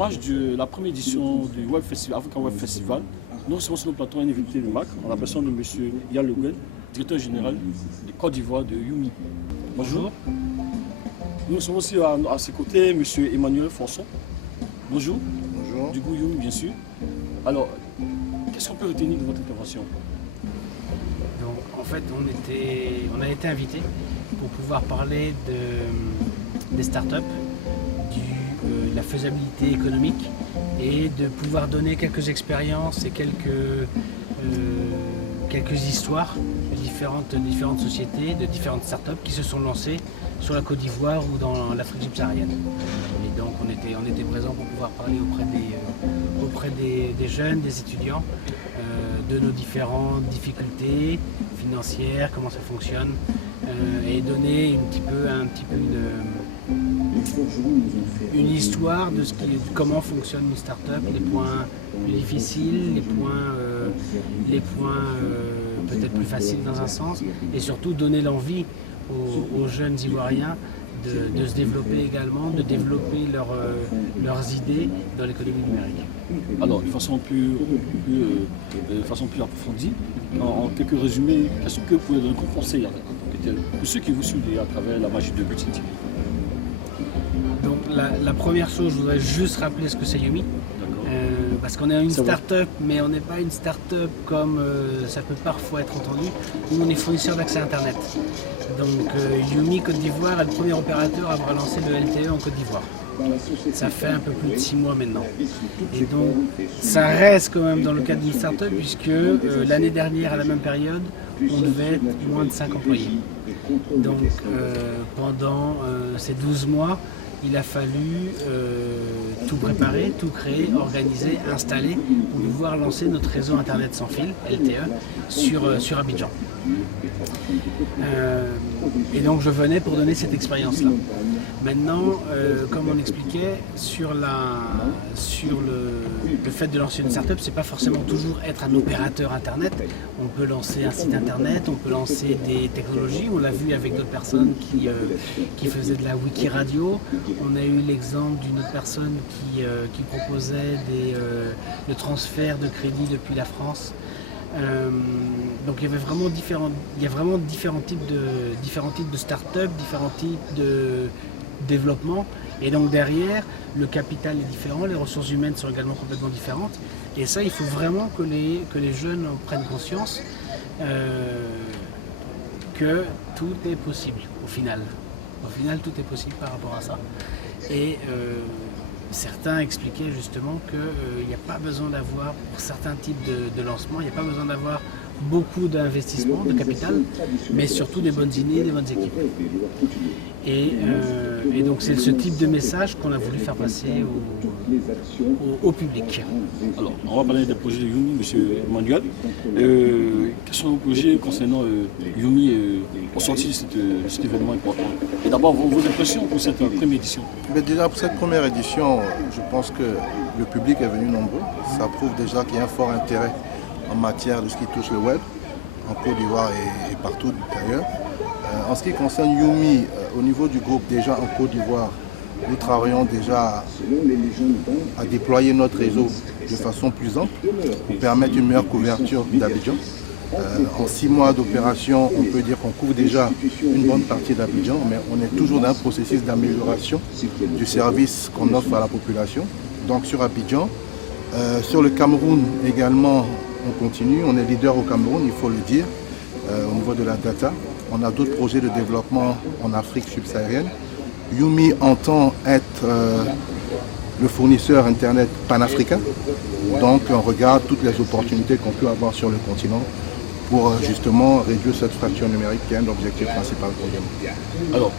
marge de la première édition du Web Festival, Africa Web Festival, nous recevons sur notre plateau un invité de marque, en la personne de M. Yann Le Guen, directeur général de Côte d'Ivoire de Youmi. Bonjour. Nous sommes aussi à ses côtés M. Emmanuel Fonson. Bonjour. Bonjour. Du coup, Youmi, bien sûr. Alors, qu'est-ce qu'on peut retenir de votre intervention? Donc, en fait, on a été invités pour pouvoir parler des startups, de la faisabilité économique et de pouvoir donner quelques expériences et quelques histoires de différentes sociétés, de différentes startups qui se sont lancées sur la Côte d'Ivoire ou dans l'Afrique subsaharienne. Et donc on était présents pour pouvoir parler auprès des jeunes, des étudiants, de nos différentes difficultés financières, comment ça fonctionne, et donner un petit peu une histoire de comment fonctionne une start-up, les points plus difficiles, les points peut-être plus faciles dans un sens, et surtout donner l'envie aux jeunes Ivoiriens de se développer également, de développer leurs idées dans l'économie numérique. Alors, de façon plus approfondie, en quelques résumés, qu'est-ce que vous pouvez donner comme conseil pour ceux qui vous suivent à travers la magie de Petit TV? Donc la première chose, je voudrais juste rappeler ce que c'est Youmi. Parce qu'on est une start-up, mais on n'est pas une start-up comme ça peut parfois être entendu. Nous, on est fournisseur d'accès Internet. Donc Youmi Côte d'Ivoire est le premier opérateur à avoir lancé le LTE en Côte d'Ivoire. Ça fait un peu plus de 6 mois maintenant. Et donc ça reste quand même dans le cadre d'une start-up puisque l'année dernière, à la même période, on devait être moins de 5 employés. Donc pendant ces 12 mois, il a fallu tout préparer, tout créer, organiser, installer pour pouvoir lancer notre réseau Internet sans fil, LTE, sur Abidjan. Et donc je venais pour donner cette expérience-là. Maintenant, comme on expliquait, sur le fait de lancer une start-up, c'est pas forcément toujours être un opérateur Internet. On peut lancer un site Internet, on peut lancer des technologies. On l'a vu avec d'autres personnes qui faisaient de la wiki radio. On a eu l'exemple d'une autre personne qui proposait le transfert de crédit depuis la France. Donc il y a vraiment différents types de start-up, différents types de développement, et donc derrière le capital est différent, les ressources humaines sont également complètement différentes, et ça il faut vraiment que les jeunes en prennent conscience que tout est possible au final tout est possible par rapport à ça. Et certains expliquaient justement qu'il n'y a pas besoin d'avoir, pour certains types de lancements, il n'y a pas besoin d'avoir beaucoup d'investissement, de capital, mais surtout des bonnes idées, des bonnes équipes. Et donc c'est ce type de message qu'on a voulu faire passer au public. Alors, on va parler des projets de Youmi, M. Emmanuel. Quels sont vos projets concernant Youmi au sorti de cet événement important? Et d'abord, vos impressions pour cette première édition? Mais déjà, pour cette première édition, je pense que le public est venu nombreux. Ça prouve déjà qu'il y a un fort intérêt en matière de ce qui touche le web, en Côte d'Ivoire et partout d'ailleurs. En ce qui concerne Youmi, au niveau du groupe, déjà en Côte d'Ivoire, nous travaillons déjà à déployer notre réseau de façon plus ample pour permettre une meilleure couverture d'Abidjan. En 6 mois d'opération, on peut dire qu'on couvre déjà une bonne partie d'Abidjan, mais on est toujours dans un processus d'amélioration du service qu'on offre à la population. Donc sur Abidjan, sur le Cameroun également, on continue, on est leader au Cameroun, il faut le dire, au niveau de la data. On a d'autres projets de développement en Afrique subsaharienne. Youmi entend être le fournisseur Internet panafricain, donc on regarde toutes les opportunités qu'on peut avoir sur le continent pour justement réduire cette fracture numérique qui est un objectif principal pour Youmi. Alors,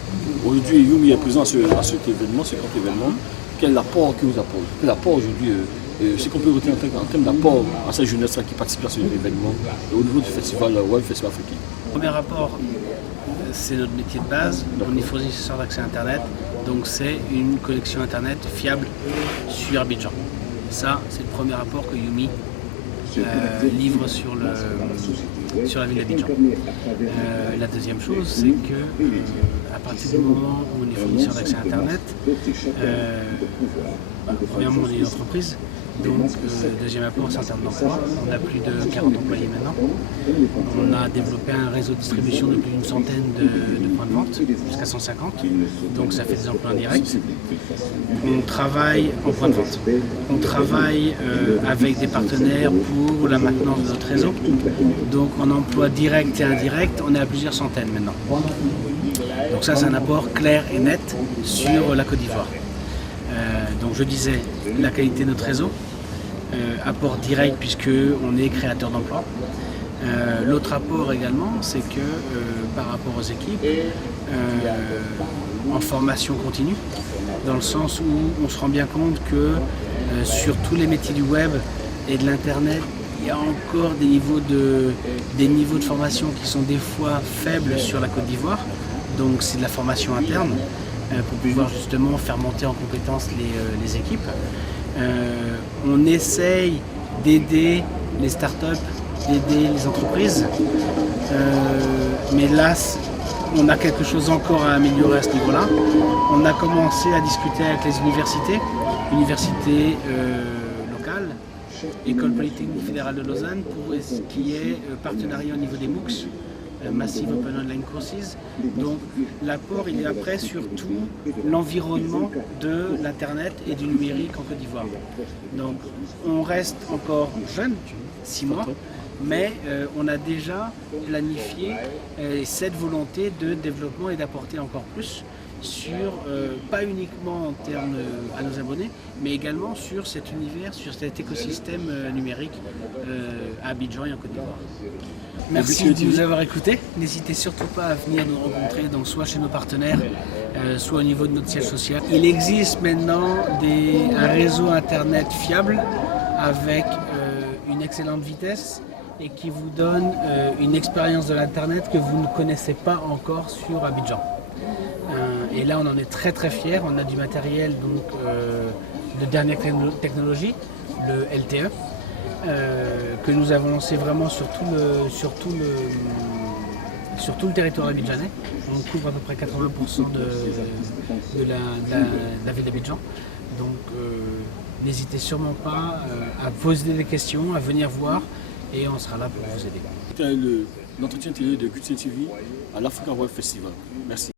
aujourd'hui, Youmi est présent à cet événement, ce grand événement. Quel apport que vous apportez? Quel apport aujourd'hui, ce qu'on peut retenir en termes d'apport à cette jeunesse qui participe à cet événement au niveau du festival Web Festival africain? Le premier rapport, c'est notre métier de base. On est fournisseur d'accès Internet, donc c'est une connexion Internet fiable sur Abidjan. Ça, c'est le premier rapport que Youmi livre sur la ville d'Abidjan. La deuxième chose, c'est que à partir du moment où on est fournisseur d'accès à Internet, premièrement, on est une entreprise. Donc, deuxième apport, c'est en termes d'emploi. On a plus de 40 employés maintenant. On a développé un réseau de distribution de plus d'une centaine de points de vente, jusqu'à 150. Donc, ça fait des emplois indirects. On travaille en point de vente. On travaille avec des partenaires pour la maintenance de notre réseau. Donc, en emploi direct et indirect, on est à plusieurs centaines maintenant. Donc, ça, c'est un apport clair et net sur la Côte d'Ivoire. Donc je disais la qualité de notre réseau, apport direct puisqu'on est créateur d'emplois. L'autre apport également, c'est que par rapport aux équipes, en formation continue, dans le sens où on se rend bien compte que sur tous les métiers du web et de l'internet, il y a encore des niveaux de formation qui sont des fois faibles sur la Côte d'Ivoire. Donc c'est de la formation interne pour pouvoir justement faire monter en compétence les équipes. On essaye d'aider les startups, d'aider les entreprises, mais là on a quelque chose encore à améliorer à ce niveau-là. On a commencé à discuter avec les universités locales, École Polytechnique Fédérale de Lausanne, pour ce qui est partenariat au niveau des MOOCs, Massive Open Online Courses. Donc l'apport il est après surtout l'environnement de l'internet et du numérique en Côte d'Ivoire. Donc on reste encore jeune, 6 mois, mais on a déjà planifié cette volonté de développement et d'apporter encore plus sur, pas uniquement en termes à nos abonnés, mais également sur cet univers, sur cet écosystème numérique à Abidjan et en Côte d'Ivoire. Merci de nous avoir écoutés. N'hésitez surtout pas à venir nous rencontrer, donc soit chez nos partenaires, soit au niveau de notre siège social. Il existe maintenant un réseau internet fiable avec une excellente vitesse et qui vous donne une expérience de l'internet que vous ne connaissez pas encore sur Abidjan. Et là on en est très très fiers. On a du matériel donc, de dernière technologie, le LTE. Que nous avons lancé vraiment sur tout le territoire abidjanais. On couvre à peu près 80% de la ville d'Abidjan. Donc n'hésitez sûrement pas à poser des questions, à venir voir et on sera là pour vous aider. C'était l'entretien télé de QC TV à l'Africa Web Festival. Merci.